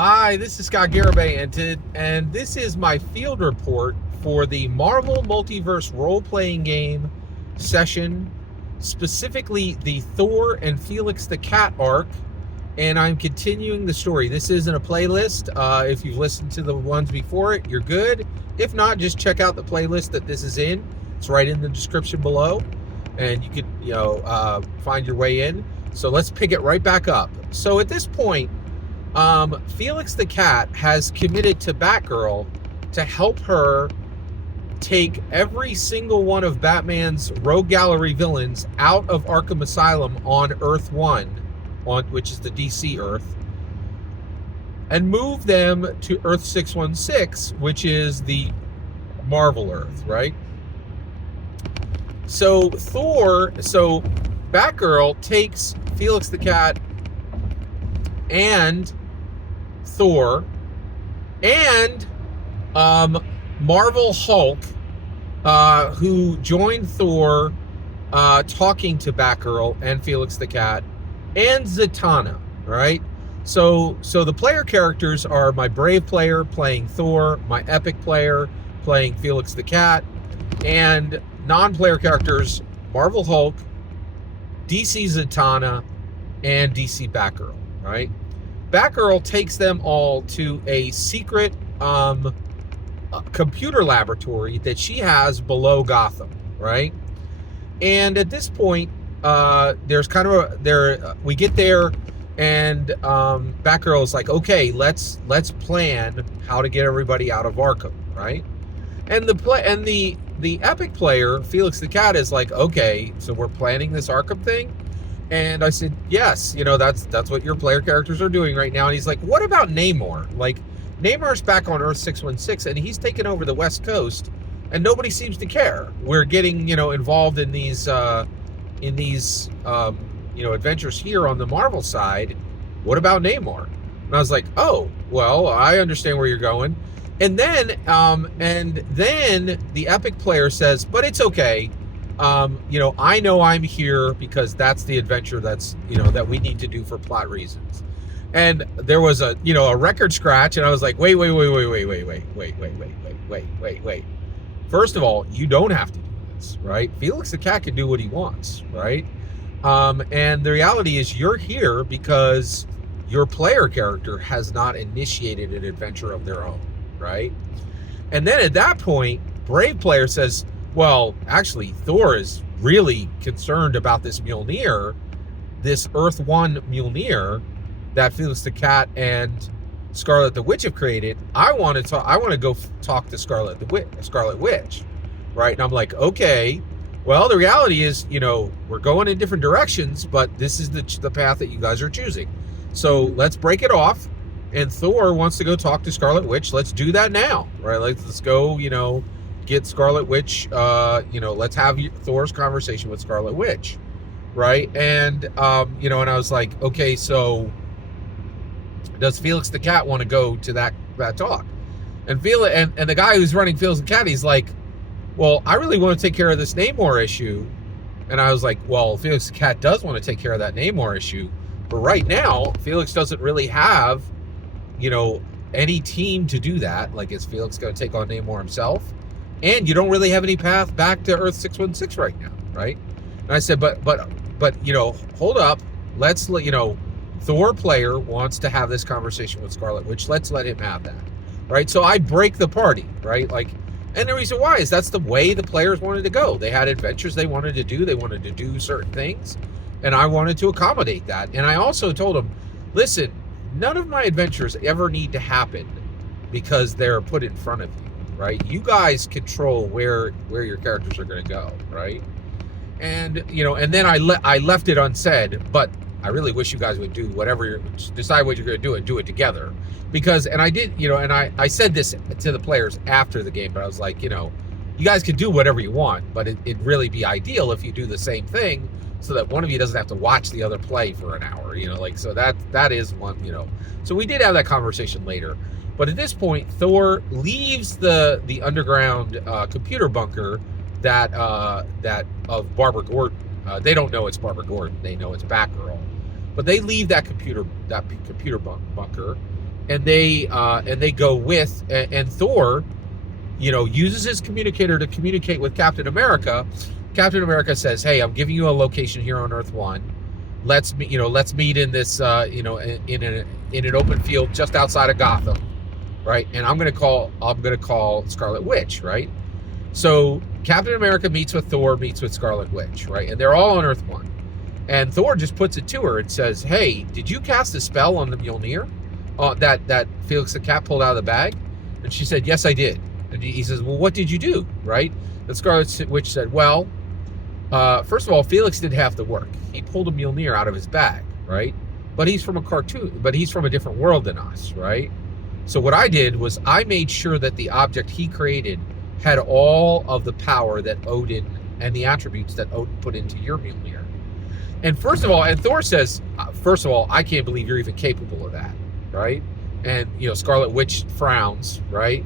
Hi, this is Scott Garibay, and this is my field report for the Marvel Multiverse role-playing game session, specifically the Thor and Felix the Cat arc, and I'm continuing the story. This isn't a playlist. If you've listened to the ones before it, you're good. If not, just check out the playlist that this is in. It's right in the description below, and you can find your way in. So let's pick it right back up. So at this point, Felix the Cat has committed to Batgirl to help her take every single one of Batman's Rogue Gallery villains out of Arkham Asylum on Earth 1, which is the DC Earth, and move them to Earth 616, which is the Marvel Earth, right? So Batgirl takes Felix the Cat and Thor and Marvel Hulk, who joined Thor talking to Batgirl and Felix the Cat, and Zatanna, right? So the player characters are my Brave player playing Thor, my Epic player playing Felix the Cat, and non-player characters Marvel Hulk, DC Zatanna, and DC Batgirl, right? Batgirl takes them all to a secret computer laboratory that she has below Gotham, right? And at this point, there's kind of we get there, and Batgirl is like, okay, let's plan how to get everybody out of Arkham, right? And the Epic player, Felix the Cat, is like, okay, so we're planning this Arkham thing. And I said, yes, that's what your player characters are doing right now. And he's like, what about Namor? Like, Namor's back on Earth 616, and he's taken over the West Coast, and nobody seems to care. We're getting, involved in these adventures here on the Marvel side. What about Namor? And I was like, oh, well, I understand where you're going. And then the Epic player says, but it's okay. I know I'm here because that's the adventure that we need to do for plot reasons. And there was a record scratch, and I was like, wait. First of all, you don't have to do this, right? Felix the Cat can do what he wants, right? And the reality is you're here because your player character has not initiated an adventure of their own, right? And then at that point, Brave player says, well, actually, Thor is really concerned about this Mjolnir, this Earth 1 Mjolnir that Felix the Cat and Scarlet the Witch have created. I want to go talk to Scarlet Witch, right? And I'm like, okay, well, the reality is, we're going in different directions, but this is the path that you guys are choosing. So let's break it off. And Thor wants to go talk to Scarlet Witch. Let's do that now, right? Let's go, get Scarlet Witch, let's have Thor's conversation with Scarlet Witch, right? And, and I was like, okay, so does Felix the Cat want to go to that talk? And the guy who's running Felix the Cat, he's like, well, I really want to take care of this Namor issue. And I was like, well, Felix the Cat does want to take care of that Namor issue, but right now, Felix doesn't really have, any team to do that. Like, is Felix going to take on Namor himself? And you don't really have any path back to Earth 616 right now, right? And I said, but hold up. Let's let Thor player wants to have this conversation with Scarlet Witch. Let's let him have that, right? So I break the party, right? Like, and the reason why is that's the way the players wanted to go. They had adventures they wanted to do. They wanted to do certain things, and I wanted to accommodate that. And I also told them, listen, none of my adventures ever need to happen because they're put in front of you. Right, you guys control where your characters are going to go, right? And and then I left it unsaid, but I really wish you guys would do whatever decide what you're going to do and do it together, because I did, and I said this to the players after the game, but I was like, you guys can do whatever you want, but it'd really be ideal if you do the same thing so that one of you doesn't have to watch the other play for an hour, so that is one, So we did have that conversation later. But at this point, Thor leaves the underground computer bunker that of Barbara Gordon. They don't know it's Barbara Gordon. They know it's Batgirl. But they leave that computer bunker, and they go with, and Thor, uses his communicator to communicate with Captain America. Captain America says, "Hey, I'm giving you a location here on Earth 1. Let's meet in this, in an open field just outside of Gotham, right? And I'm gonna call Scarlet Witch, right?" So Captain America meets with Thor, meets with Scarlet Witch, right? And they're all on Earth 1. And Thor just puts it to her and says, "Hey, did you cast a spell on the Mjolnir that Felix the Cat pulled out of the bag?" And she said, "Yes, I did." And he says, "Well, what did you do?" Right? And Scarlet Witch said, "Well, first of all, Felix did half the work. He pulled a Mjolnir out of his bag, right? But he's from a different world than us, right? So what I did was I made sure that the object he created had all of the power that Odin and the attributes that Odin put into your Mjolnir." And Thor says, "First of all, I can't believe you're even capable of that," right? And Scarlet Witch frowns, right?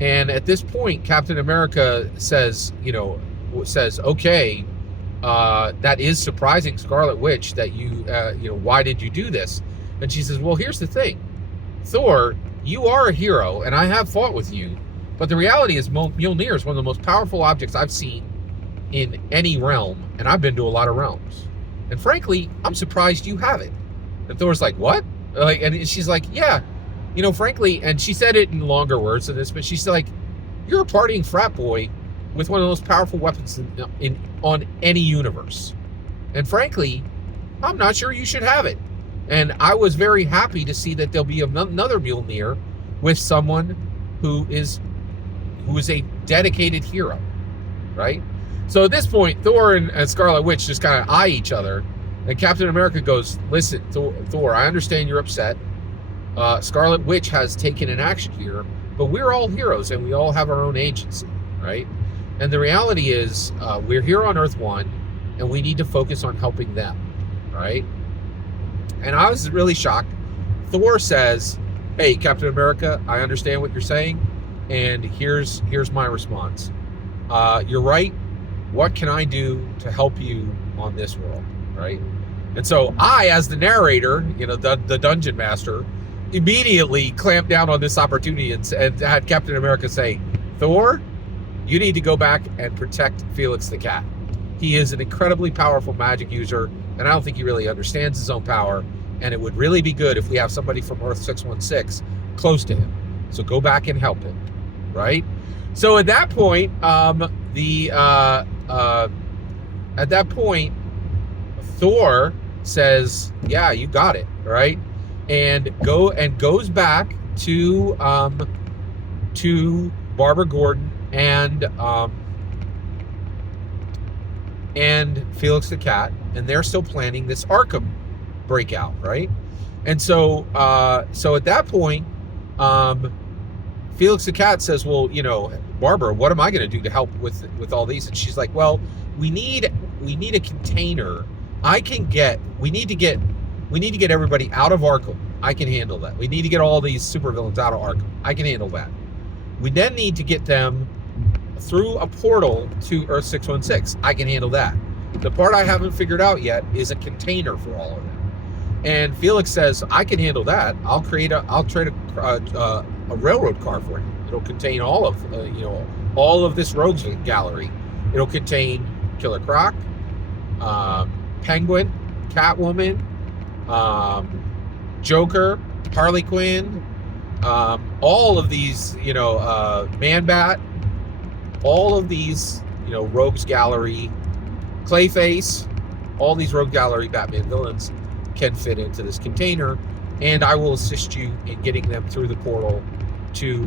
And at this point, Captain America says, "Okay, that is surprising, Scarlet Witch, that why did you do this?" And she says, "Well, here's the thing, Thor, you are a hero, and I have fought with you, but the reality is Mjolnir is one of the most powerful objects I've seen in any realm, and I've been to a lot of realms. And frankly, I'm surprised you have it." And Thor's like, "What?" And she's like, "Yeah, frankly," and she said it in longer words than this, but she's like, "You're a partying frat boy with one of the most powerful weapons on any universe. And frankly, I'm not sure you should have it. And I was very happy to see that there'll be another Mjolnir with someone who is a dedicated hero," right? So at this point, Thor and Scarlet Witch just kind of eye each other, and Captain America goes, "Listen, Thor, I understand you're upset. Scarlet Witch has taken an action here, but we're all heroes and we all have our own agency, right? And the reality is, we're here on Earth 1, and we need to focus on helping them, right?" And I was really shocked. Thor says, "Hey, Captain America, I understand what you're saying, and here's my response. You're right. What can I do to help you on this world, right?" And so I, as the narrator, the dungeon master, immediately clamped down on this opportunity and had Captain America say, "Thor, you need to go back and protect Felix the Cat. He is an incredibly powerful magic user, and I don't think he really understands his own power, and it would really be good if we have somebody from Earth 616 close to him. So go back and help him," right? So at that point, Thor says, "Yeah, you got it," right? And goes back to Barbara Gordon and Felix the Cat, and they're still planning this Arkham breakout, right? And so at that point, Felix the Cat says, "Well, Barbara, what am I going to do to help with all these?" And she's like, "Well, we need a container. We need to get everybody out of Arkham. I can handle that. We need to get all these supervillains out of Arkham. I can handle that. We then need to get them through a portal to Earth 616. I can handle that. The part I haven't figured out yet is a container for all of them." And Felix says, "I can handle that. I'll trade a railroad car for you. It'll contain all of this rogues gallery. It'll contain Killer Croc, Penguin, Catwoman, Joker, Harley Quinn, all of these, Man-Bat, all of these, rogues gallery, Clayface, all these rogue gallery Batman villains can fit into this container, and I will assist you in getting them through the portal to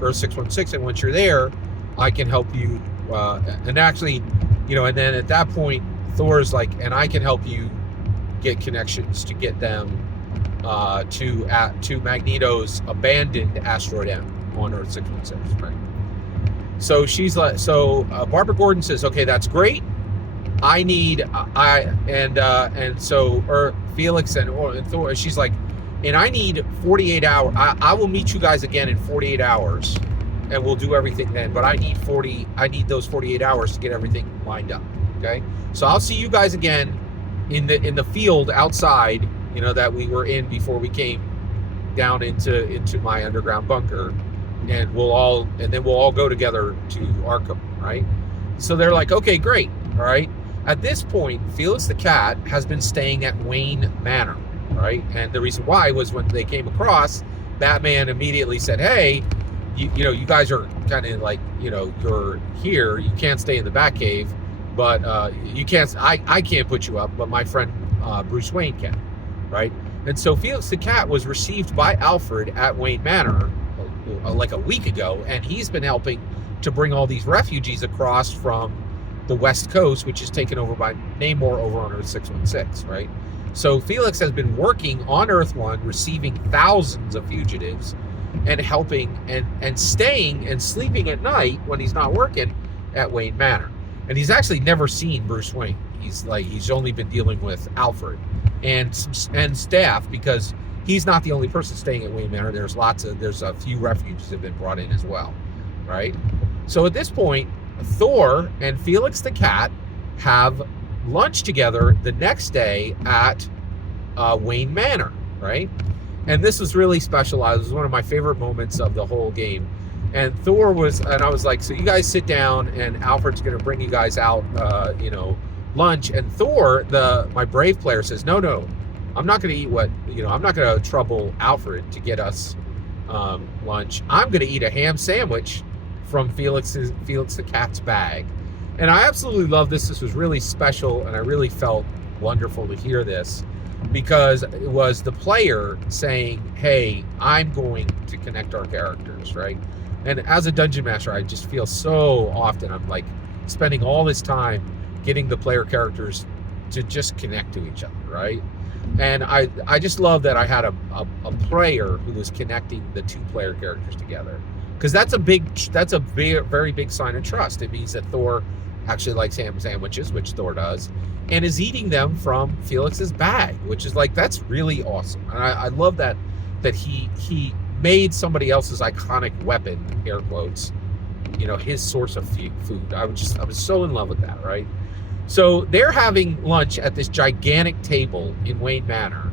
Earth 616. And once you're there, I can help you. And actually, and then at that point, Thor's like, and I can help you get connections to get them to Magneto's abandoned asteroid M on Earth 616, right? So she's like, Barbara Gordon says, "Okay, that's great. I need so Felix and Thor, she's like, and I need 48 hours. I will meet you guys again in 48 hours, and we'll do everything then. But I need those 48 hours to get everything lined up. Okay, so I'll see you guys again in the field outside, that we were in before we came down into my underground bunker, and then we'll all go together to Arkham, right? So they're like, okay, great, all right. At this point, Felix the cat has been staying at Wayne Manor, right? And the reason why was when they came across, Batman immediately said, hey, you guys are kind of like, you're here, you can't stay in the Batcave, but you can't, I can't put you up, but my friend Bruce Wayne can, right? And so Felix the cat was received by Alfred at Wayne Manor like a week ago, and he's been helping to bring all these refugees across from the West Coast, which is taken over by Namor over on Earth 616, right? So Felix has been working on Earth 1, receiving thousands of fugitives and helping and staying and sleeping at night when he's not working at Wayne Manor. And he's actually never seen Bruce Wayne. He's only been dealing with Alfred and staff, because he's not the only person staying at Wayne Manor. There's a few refugees that have been brought in as well, right? So at this point, Thor and Felix the cat have lunch together the next day at Wayne Manor, right? And this was really special. It was one of my favorite moments of the whole game. And I was like, so you guys sit down, and Alfred's going to bring you guys out, lunch. And Thor, my brave player, says, no, I'm not going to eat I'm not going to trouble Alfred to get us lunch. I'm going to eat a ham sandwich from Felix the cat's bag. And I absolutely love this. This was really special, and I really felt wonderful to hear this, because it was the player saying, hey, I'm going to connect our characters, right? And as a dungeon master, I just feel so often I'm like spending all this time getting the player characters to just connect to each other, right? And I just love that I had a player who was connecting the two player characters together, because that's a very big sign of trust. It means that Thor actually likes ham sandwiches, which Thor does, and is eating them from Felix's bag, which is like, that's really awesome. And I love that he made somebody else's iconic weapon, air quotes, his source of food. I was so in love with that, right? So they're having lunch at this gigantic table in Wayne Manor,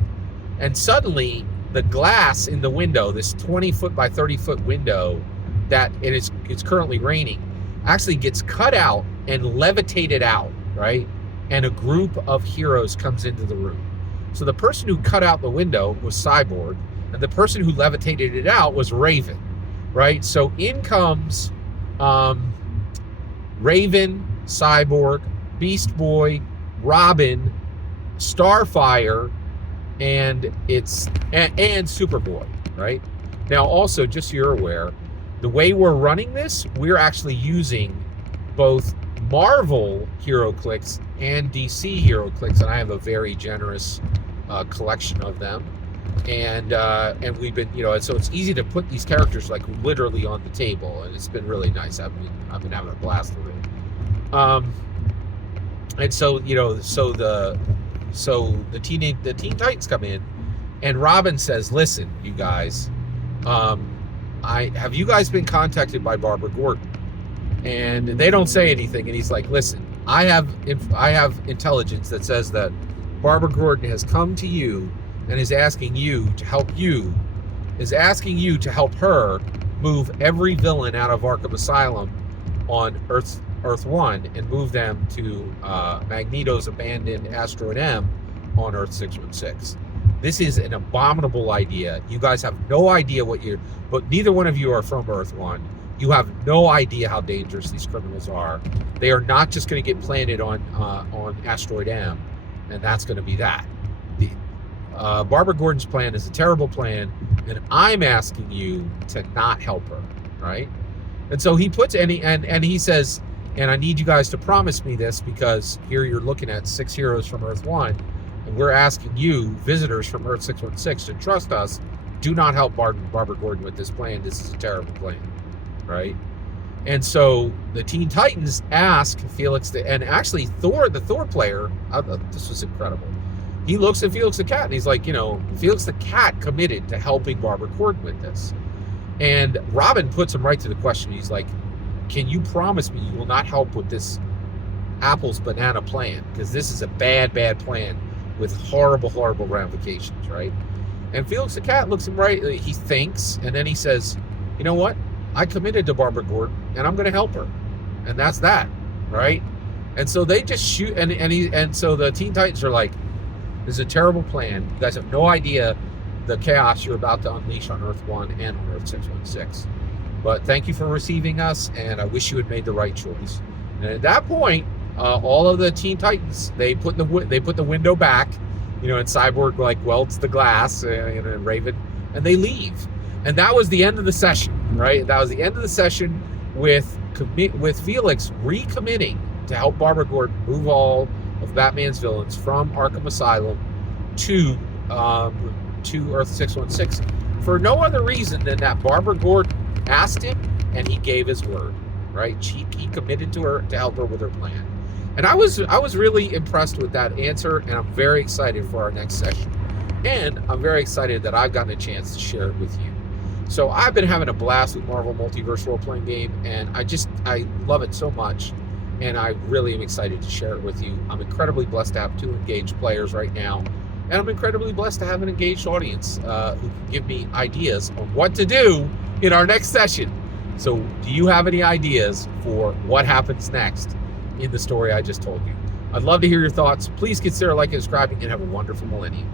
and suddenly the glass in the window, this 20-foot by 30-foot window it's currently raining, actually gets cut out and levitated out, right? And a group of heroes comes into the room. So the person who cut out the window was Cyborg, and the person who levitated it out was Raven, right? So in comes Raven, Cyborg, Beast Boy, Robin, Starfire, and Superboy, right? Now, also, just so you're aware, the way we're running this, we're actually using both Marvel hero clicks and DC hero clicks, and I have a very generous collection of them. And we've been, so it's easy to put these characters like literally on the table, and it's been really nice. I've been having a blast with it. And so, the Teen Titans come in, and Robin says, listen, you guys, have you guys been contacted by Barbara Gordon? And they don't say anything, and he's like, listen, I have intelligence that says that Barbara Gordon has come to you and is asking you to help her move every villain out of Arkham Asylum on Earth 1 and move them to Magneto's abandoned Asteroid M on Earth 616. This is an abominable idea. You guys have no idea but neither one of you are from Earth 1. You have no idea how dangerous these criminals are. They are not just going to get planted on Asteroid M, and that's going to be that. Barbara Gordon's plan is a terrible plan, and I'm asking you to not help her, right? And so he puts and he says, and I need you guys to promise me this, because here you're looking at 6 heroes from Earth 1, and we're asking you, visitors from Earth 616, to trust us. Do not help Barbara Gordon with this plan. This is a terrible plan, right? And so the Teen Titans ask Felix and actually Thor, the Thor player, this was incredible. He looks at Felix the cat, and he's like, Felix the cat committed to helping Barbara Gordon with this. And Robin puts him right to the question. He's like, can you promise me you will not help with this apples banana plan? Because this is a bad plan with horrible ramifications, right? And Felix the cat looks him right. He thinks, and then he says, "You know what? I committed to Barbara Gordon, and I'm going to help her." And that's that, right? And so they just shoot, and so the Teen Titans are like, "This is a terrible plan. You guys have no idea the chaos you're about to unleash on Earth 1 and on Earth 616. But thank you for receiving us, and I wish you had made the right choice." And at that point, all of the Teen Titans, they put the window back, and Cyborg like welds the glass, and Raven, and they leave. And that was the end of the session, right? That was the end of the session with Felix recommitting to help Barbara Gordon move all of Batman's villains from Arkham Asylum to Earth 616 for no other reason than that Barbara Gordon asked him and he gave his word, right? He committed to her to help her with her plan. And I was really impressed with that answer, and I'm very excited for our next session. And I'm very excited that I've gotten a chance to share it with you. So I've been having a blast with Marvel Multiverse role-playing game, and I love it so much, and I really am excited to share it with you. I'm incredibly blessed to have 2 engaged players right now, and I'm incredibly blessed to have an engaged audience who can give me ideas on what to do in our next session. So do you have any ideas for what happens next in the story I just told you? I'd love to hear your thoughts. Please consider liking and subscribing, and have a wonderful millennium.